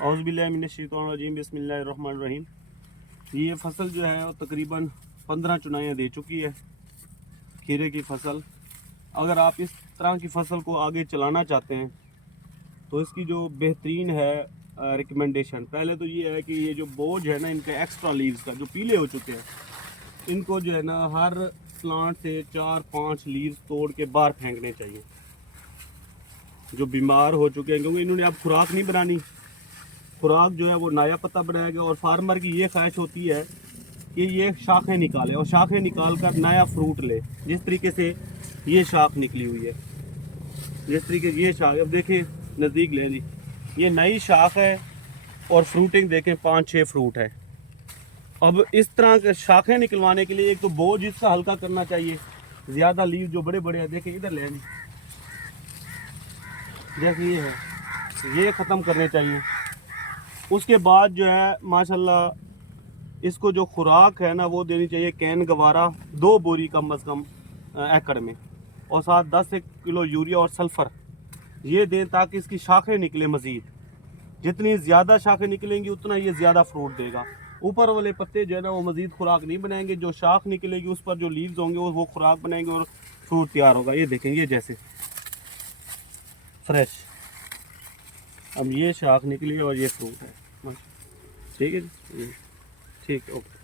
औज़ुबिल्लाहिमिनश्शैतानिर्रजीम बिस्मिल्लाहिर्रहमानिर्रहीम। ये फसल जो है वो तकरीबन 15 चुनाइयाँ दे चुकी है, खीरे की फसल। अगर आप इस तरह की फसल को आगे चलाना चाहते हैं तो इसकी जो बेहतरीन है रिकमेंडेशन, पहले तो ये है कि ये जो बोझ है ना इनका एक्स्ट्रा लीव्स का जो पीले हो चुके हैं, इनको जो है ना हर प्लांट से 4-5 लीव्स तोड़ के बाहर फेंकने चाहिए जो बीमार हो चुके हैं, क्योंकि इन्होंने अब खुराक नहीं बनानी। खुराक जो है वो नया पत्ता बनाएगा और फार्मर की ये ख्वाहिश होती है कि ये शाखें निकाले और शाखें निकाल कर नया फ्रूट ले। जिस तरीके से ये शाख निकली हुई है, जिस तरीके से ये शाख, अब देखिए नज़दीक ले ली, ये नई शाख है और फ्रूटिंग देखें 5-6 फ्रूट है। अब इस तरह के शाखें निकलवाने के लिए एक तो बोझ इसका हल्का करना चाहिए, ज़्यादा लीव जो बड़े बड़े हैं, देखें इधर ले ली, जैसे ये है, ये ख़त्म करने चाहिए। उसके बाद जो है माशाल्लाह इसको जो खुराक है ना वो देनी चाहिए कैन गवारा 2 बोरी कम अज़ कम एकड़ में, और साथ 10 किलो यूरिया और सल्फ़र ये दें ताकि इसकी शाखें निकले मज़ीद। जितनी ज़्यादा शाखें निकलेंगी उतना ये ज़्यादा फ्रूट देगा। ऊपर वाले पत्ते जो है ना वो मज़ीद खुराक नहीं बनाएंगे, जो शाख निकलेगी उस पर जो लीव्स होंगे वो खुराक बनाएंगे और फ्रूट तैयार होगा। ये देखें, ये जैसे फ्रेश, अब ये शाख निकली और ये फ्रूट है। ठीक है जी, ठीक, ओके।